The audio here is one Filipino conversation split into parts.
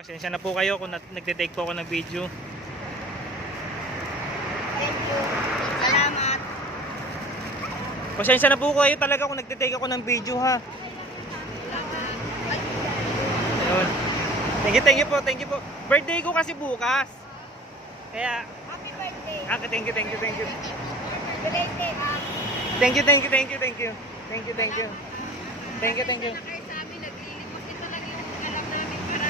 Pasensya na po kayo kung nagte-take po ako ng video. Thank you. Salamat. Pasensya na po kayo talaga kung nagte-take ako ng video ha. Ayun. Thank you po, thank you po. Birthday ko kasi bukas. Kaya, Happy birthday. thank you. Birthday. Thank you. Thank you. Thank you. Kayo sa amin, naglilimos ito lang yung alam namin para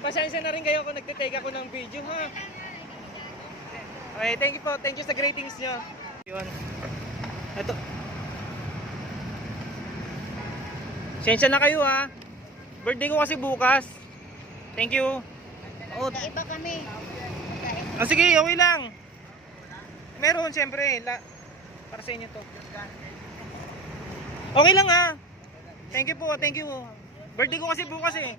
Pasensya na rin kayo kung nagte-take ako ng video ha. Okay, thank you po. Thank you sa greetings nyo. Yun. Ito. Pasensya na kayo ha. Birthday ko kasi bukas. Thank you. Oh, iba kami. sige, okay lang. Meron siyempre. Para sa inyo to. Okay lang ha. Thank you po. Thank you. Birthday ko kasi bukas eh.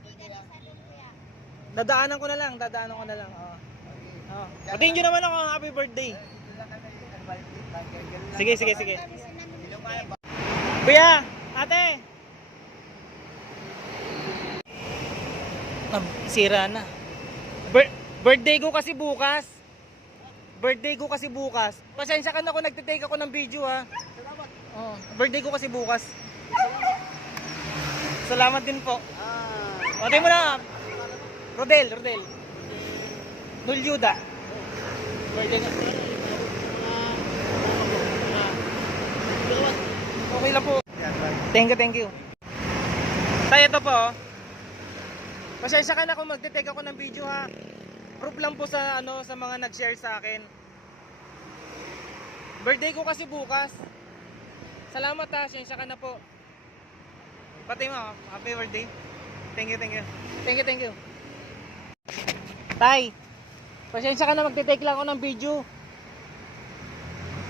Dadaanan ko na lang. Oh. Patingin nyo naman ako happy birthday. Sige. Kuya, ate. Sira na. Birthday ko kasi bukas. Pasensya ka na kung nagte-take ako ng video ha. Oh, birthday ko kasi bukas. Salamat din po. Otay mo na. Rodel. Nulyuda. Birthday ko. Okay lang po. Thank you. Tayo ito po. Pasensya ka na kung magte-take ako ng video ha. Proof lang po sa sa mga nag-share sa akin. Birthday ko kasi bukas. Salamat ha, pasensya ka na po. Pati mo, happy birthday. Thank you. Tay, pasensya ka na magte-take lang ako ng video.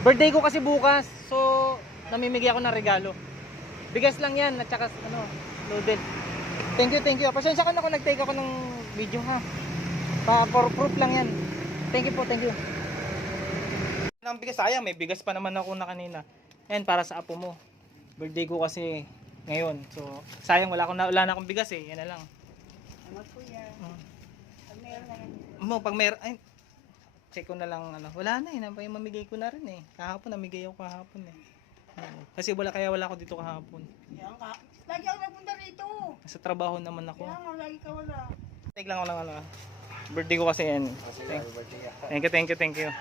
Birthday ko kasi bukas. So, namimigay ako ng regalo. Bigas lang yan at saka noodle. Thank you. Pasensya ka na kung nag-take ako ng video ha. For proof lang yan. Thank you. Ang bigas, sayang, may bigas pa naman ako na kanina. Yan, para sa apo mo. Birthday ko kasi ngayon. So, sayang, wala na akong bigas eh. Yan na lang. Salamat po yan. Pag meron na yan. Pag meron, ay, check ko na lang, wala na eh. Mamigay ko na rin eh. Kahapon, namigay ako kahapon eh. Kasi wala ako dito kahapon. Kaya ka. Lagi ako napunta rito. Sa trabaho naman ako. Kaya nga, lagi ka wala. Take lang. Birthday ko kasi yan. Thank you.